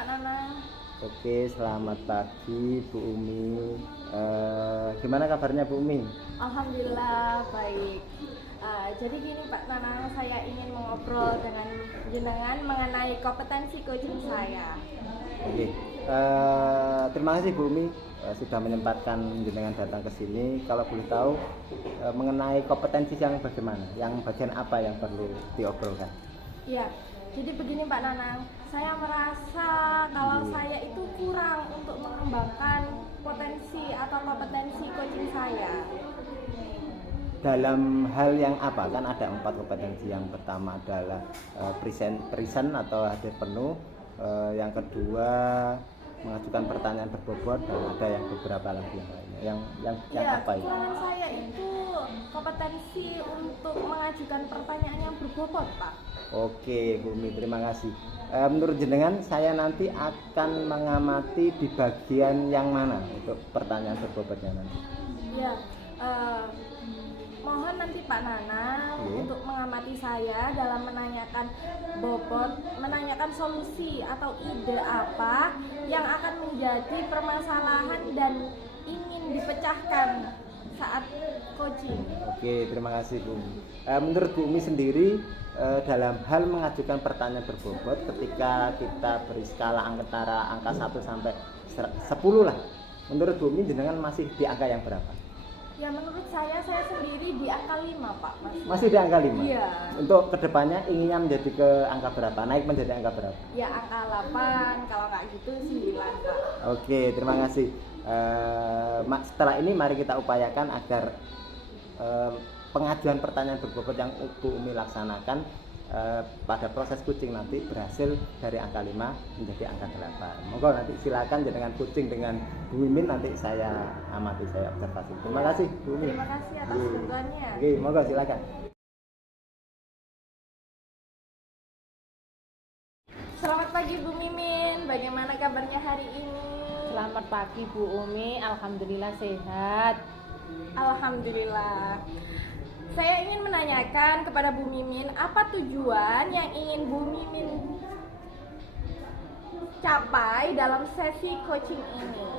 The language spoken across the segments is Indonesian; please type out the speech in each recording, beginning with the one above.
Pak Nanang. Oke, selamat pagi Bu Umi. Gimana kabarnya Bu Umi? Alhamdulillah baik. Jadi gini Pak Nanang, saya ingin mengobrol dengan jenengan mengenai kompetensi coaching saya. Oke, terima kasih Bu Umi sudah menyempatkan jenengan datang ke sini. Kalau boleh tahu mengenai kompetensi yang bagaimana, yang bagian apa yang perlu diobrolkan? Iya, jadi begini Pak Nanang, saya merasa kalau saya itu kurang untuk mengembangkan potensi atau kompetensi coaching saya. Dalam hal yang apa? Kan ada 4 kompetensi. Yang pertama adalah present atau hadir penuh. Yang kedua mengajukan pertanyaan berbobot, dan ada yang beberapa lagi yang lainnya. Yang apa itu? Kekurangan saya itu kompetensi untuk mengajukan pertanyaan yang berbobot, Pak. Oke, Bu Umi, terima kasih. Menurut jenengan, saya nanti akan mengamati di bagian yang mana untuk pertanyaan berbobotnya nanti? Ya, mohon nanti Pak Nanang untuk mengamati saya dalam menanyakan solusi atau ide apa yang akan menjadi permasalahan dan ingin dipecahkan saat coaching. Oke, terima kasih Bu Umi. Menurut Bu Umi sendiri, dalam hal mengajukan pertanyaan berbobot, ketika kita beri skala antara angka 1 sampai 10 lah, menurut Bu Umi jenengan masih di angka yang berapa? Ya menurut saya sendiri di angka 5 Pak. Masih di angka 5? Iya. Untuk kedepannya inginnya menjadi ke angka berapa? Naik menjadi angka berapa? Ya angka 8, kalau nggak gitu 9 Pak. Oke, terima kasih. Setelah ini mari kita upayakan agar pengajuan pertanyaan berbobot yang Bu Umi laksanakan pada proses coaching nanti berhasil dari angka 5 menjadi angka 8. Monggo nanti silakan dengan coaching dengan Bu Mimin, nanti saya amati, saya observasi. Terima kasih Bu Mimin. Terima kasih atas dukungannya. Oke, monggo silakan. Selamat pagi Bu Mimin, bagaimana kabarnya hari ini? Selamat pagi Bu Umi, alhamdulillah sehat. Alhamdulillah. Saya ingin menanyakan kepada Bu Mimin, apa tujuan yang ingin Bu Mimin capai dalam sesi coaching ini?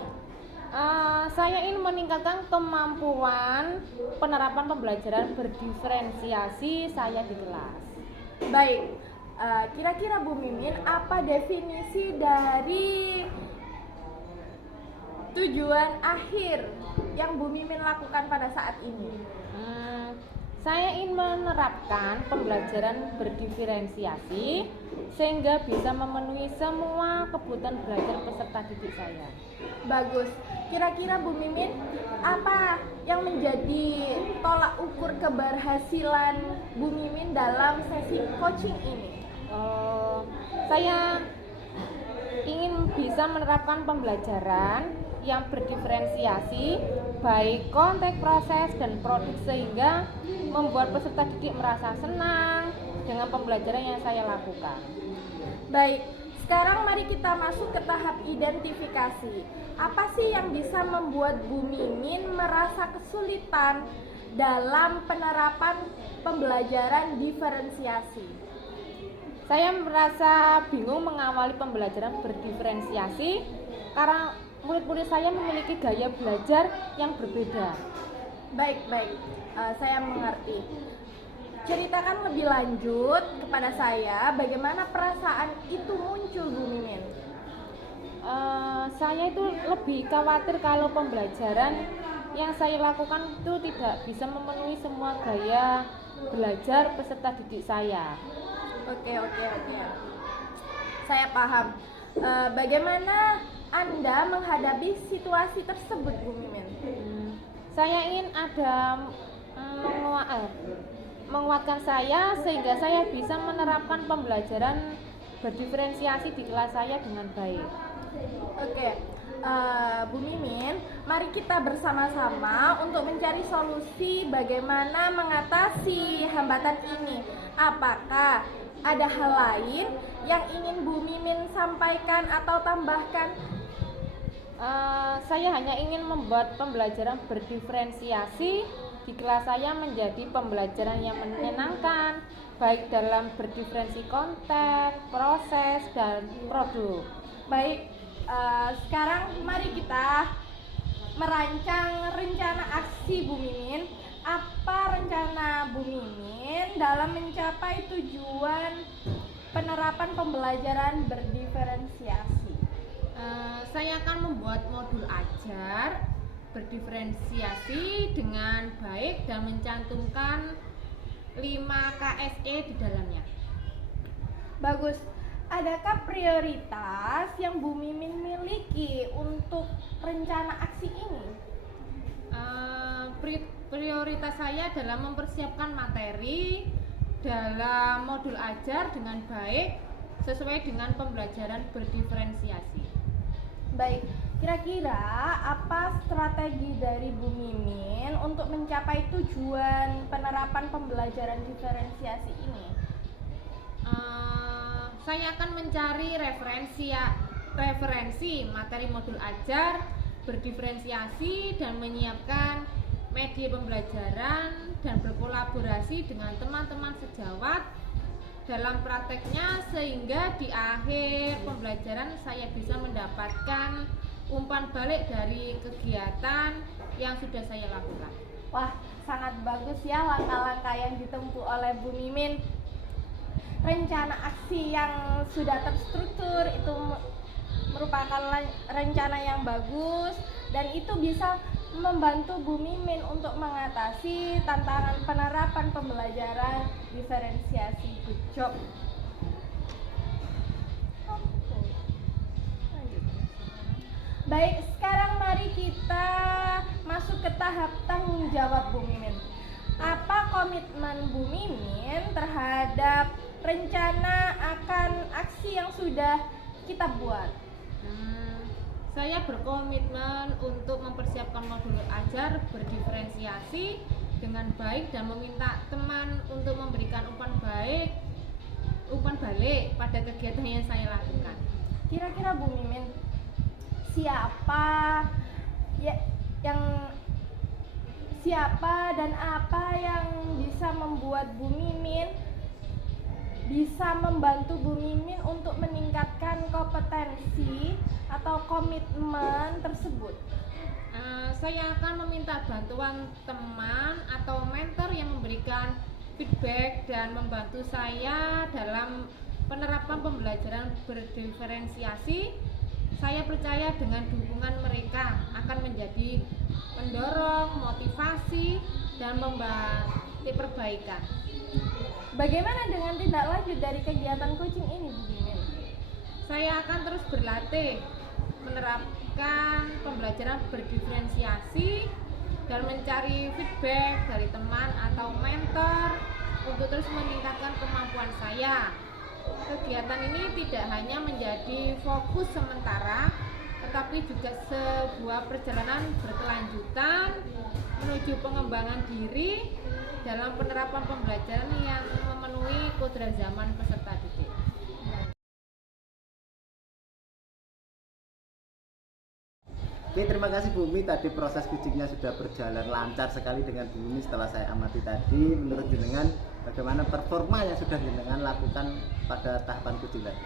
Saya ingin meningkatkan kemampuan penerapan pembelajaran berdiferensiasi saya di kelas. Baik, kira-kira Bu Mimin apa definisi dari tujuan akhir yang Bu Mimin lakukan pada saat ini? Saya ingin menerapkan pembelajaran berdiferensiasi sehingga bisa memenuhi semua kebutuhan belajar peserta didik saya. Bagus. Kira-kira Bu Mimin, apa yang menjadi tolak ukur keberhasilan Bu Mimin dalam sesi coaching ini? Saya ingin bisa menerapkan pembelajaran yang berdiferensiasi baik konteks, proses, dan produk sehingga membuat peserta didik merasa senang dengan pembelajaran yang saya lakukan. Baik, sekarang mari kita masuk ke tahap identifikasi. Apa sih yang bisa membuat Bu Mimin merasa kesulitan dalam penerapan pembelajaran diferensiasi? Saya merasa bingung mengawali pembelajaran berdiferensiasi karena murid-murid saya memiliki gaya belajar yang berbeda. Baik, saya mengerti. Ceritakan lebih lanjut kepada saya bagaimana perasaan itu muncul Bu Mimin. Saya itu lebih khawatir kalau pembelajaran yang saya lakukan itu tidak bisa memenuhi semua gaya belajar peserta didik saya. Oke. Saya paham. Bagaimana Anda menghadapi situasi tersebut, Bu Mimin? Saya ingin ada menguatkan saya sehingga saya bisa menerapkan pembelajaran berdiferensiasi di kelas saya dengan baik. Oke, Bu Mimin, mari kita bersama-sama untuk mencari solusi bagaimana mengatasi hambatan ini. Apakah ada hal lain yang ingin Bu Mimin sampaikan atau tambahkan? Saya hanya ingin membuat pembelajaran berdiferensiasi di kelas saya menjadi pembelajaran yang menyenangkan, baik dalam berdiferensi konteks, proses, dan produk. Baik, sekarang mari kita merancang rencana aksi Bu Mimin. Apa rencana Bu Mimin dalam mencapai tujuan penerapan pembelajaran berdiferensiasi? Saya akan membuat modul ajar berdiferensiasi dengan baik dan mencantumkan 5 KSE di dalamnya. Bagus. Adakah prioritas yang Bu Mimin miliki untuk rencana aksi ini? Prioritas saya adalah mempersiapkan materi dalam modul ajar dengan baik sesuai dengan pembelajaran berdiferensiasi. Baik, kira-kira apa strategi dari Bu Mimin untuk mencapai tujuan penerapan pembelajaran diferensiasi ini? Saya akan mencari referensi materi modul ajar berdiferensiasi dan menyiapkan media pembelajaran dan berkolaborasi dengan teman-teman sejawat dalam prakteknya, sehingga di akhir pembelajaran saya bisa mendapatkan umpan balik dari kegiatan yang sudah saya lakukan. Wah, sangat bagus ya langkah-langkah yang ditempuh oleh Bu Mimin. Rencana aksi yang sudah terstruktur itu merupakan rencana yang bagus, dan itu bisa membantu Bu Mimin untuk mengatasi tantangan penerapan pembelajaran diferensiasi. Good job. Baik, sekarang mari kita masuk ke tahap tanggung jawab Bu Mimin. Apa komitmen Bu Mimin terhadap rencana akan aksi yang sudah kita buat? Saya berkomitmen untuk mempersiapkan modul ajar berdiferensiasi dengan baik dan meminta teman untuk memberikan umpan balik pada kegiatan yang saya lakukan. Kira-kira Bu Mimin, siapa dan apa yang bisa membuat Bu Mimin bisa membantu Bu Mimin untuk meningkatkan kompetensi atau komitmen tersebut? Saya akan meminta bantuan teman atau mentor yang memberikan feedback dan membantu saya dalam penerapan pembelajaran berdiferensiasi. Saya percaya dengan dukungan mereka akan menjadi pendorong, motivasi, dan membantu perbaikan. Bagaimana dengan tindak lanjut dari kegiatan coaching ini, Bu Mimin? Saya akan terus berlatih menerapkan pembelajaran berdiferensiasi dan mencari feedback dari teman atau mentor untuk terus meningkatkan kemampuan saya. Kegiatan ini tidak hanya menjadi fokus sementara, tetapi juga sebuah perjalanan berkelanjutan menuju pengembangan diri dalam penerapan pembelajaran yang memenuhi kodrat zaman peserta didik. Oke, terima kasih Bu Mi. Tadi proses coachingnya sudah berjalan lancar sekali dengan Bu Mi. Setelah saya amati tadi, menurut jenengan bagaimana performa yang sudah jenengan lakukan pada tahapan coaching tadi?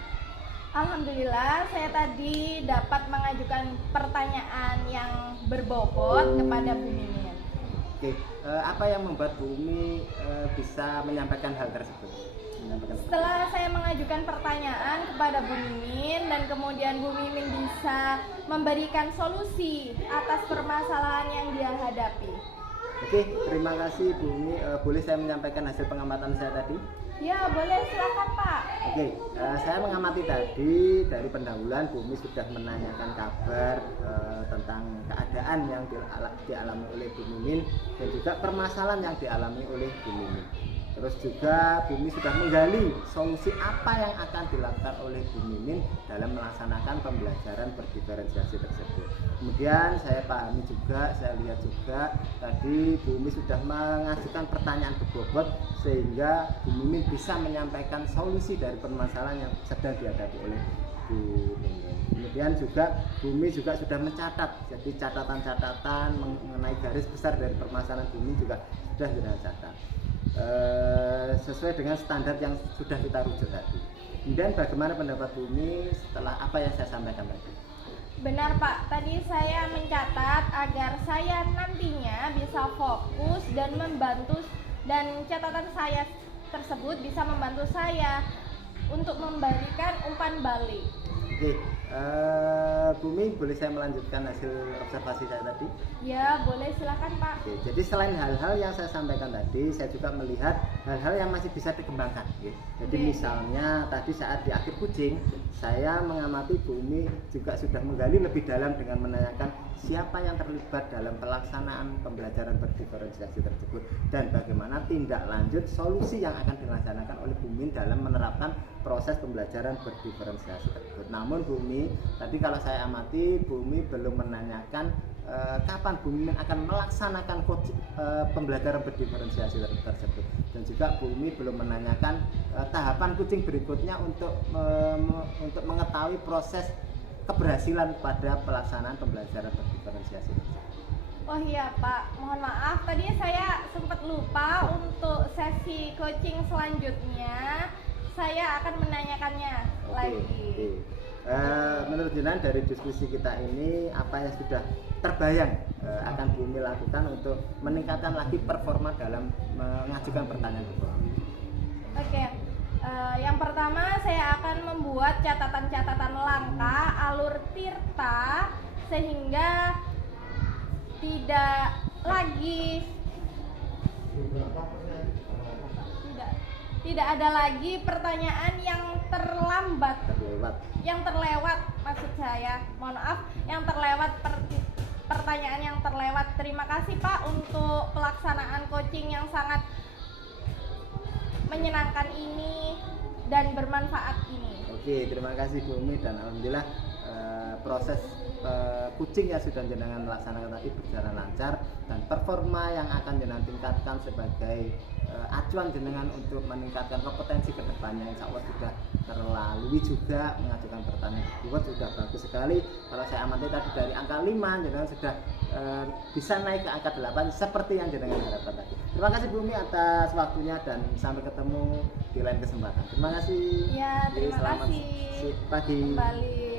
Alhamdulillah, saya tadi dapat mengajukan pertanyaan yang berbobot kepada Bu Mimin. Oke, apa yang membuat Bu Mi bisa menyampaikan hal tersebut? Setelah saya mengajukan pertanyaan kepada Bu Mimin dan kemudian Bu Mimin bisa memberikan solusi atas permasalahan yang dia hadapi. Oke, terima kasih Bu Mi. Boleh saya menyampaikan hasil pengamatan saya tadi? Ya, boleh, silakan Pak. Oke, saya mengamati tadi dari pendahuluan Bu Mi sudah menanyakan kabar tentang keadaan yang dialami oleh Bu Mimin dan juga permasalahan yang dialami oleh Bu Mimin. Terus juga Bu Mi sudah menggali solusi apa yang akan dilakukan oleh Bu Mimin dalam melaksanakan pembelajaran berdiferensiasi tersebut. Kemudian saya pahami juga, saya lihat juga tadi Bu Mi sudah mengajukan pertanyaan berbobot sehingga Bu Mimin bisa menyampaikan solusi dari permasalahan yang sedang dihadapi oleh Bu Mimin. Kemudian juga Bumi juga sudah mencatat, jadi catatan-catatan mengenai garis besar dari permasalahan Bumi juga sudah kita catat sesuai dengan standar yang sudah kita rujuk tadi. Kemudian bagaimana pendapat Bumi setelah apa yang saya sampaikan tadi? Benar Pak, tadi saya mencatat agar saya nantinya bisa fokus dan membantu, dan catatan saya tersebut bisa membantu saya untuk memberikan umpan balik. Oke, Bumi, boleh saya melanjutkan hasil observasi saya tadi? Ya, boleh silakan Pak. Oke, jadi selain hal-hal yang saya sampaikan tadi, saya juga melihat hal-hal yang masih bisa dikembangkan. Oke. Jadi Oke. misalnya tadi saat di akhir kucing, saya mengamati Bumi juga sudah menggali lebih dalam dengan menanyakan siapa yang terlibat dalam pelaksanaan pembelajaran berdiferensiasi tersebut dan bagaimana tindak lanjut solusi yang akan dilaksanakan oleh Bumi dalam menerapkan proses pembelajaran berdiferensiasi tersebut. Namun Bumi, tadi kalau saya amati Bumi belum menanyakan kapan Bumi akan melaksanakan pembelajaran berdiferensiasi tersebut, dan juga Bumi belum menanyakan tahapan kucing berikutnya untuk mengetahui proses keberhasilan pada pelaksanaan pembelajaran berdiferensiasi tersebut. Oh iya Pak, mohon maaf tadinya saya sempat lupa untuk sesi coaching selanjutnya. Saya akan menanyakannya lagi. Menurut Jinan dari diskusi kita ini apa yang sudah terbayang akan Bumi lakukan untuk meningkatkan lagi performa dalam mengajukan pertanyaan itu? Oke, yang pertama saya akan membuat catatan-catatan langkah alur tirta sehingga tidak lagi tidak ada lagi pertanyaan yang terlewat maksud saya, mohon maaf, yang terlewat pertanyaan yang terlewat. Terima kasih Pak untuk pelaksanaan coaching yang sangat menyenangkan ini dan bermanfaat ini. Oke, terima kasih Bumi, dan alhamdulillah proses kucing yang sudah jenengan melaksanakan tadi berjalan lancar, dan performa yang akan jenengan tingkatkan sebagai acuan jenengan untuk meningkatkan kompetensi ke depannya insya Allah sudah terlalui. Juga mengajukan pertanyaan kedua sudah bagus sekali. Kalau saya amati tadi dari angka 5 jenengan sudah bisa naik ke angka 8 seperti yang jenengan harapkan tadi. Terima kasih Bumi atas waktunya dan sampai ketemu di lain kesempatan. Terima kasih. Ya, terima Selamat kasih. pagi. Kembali.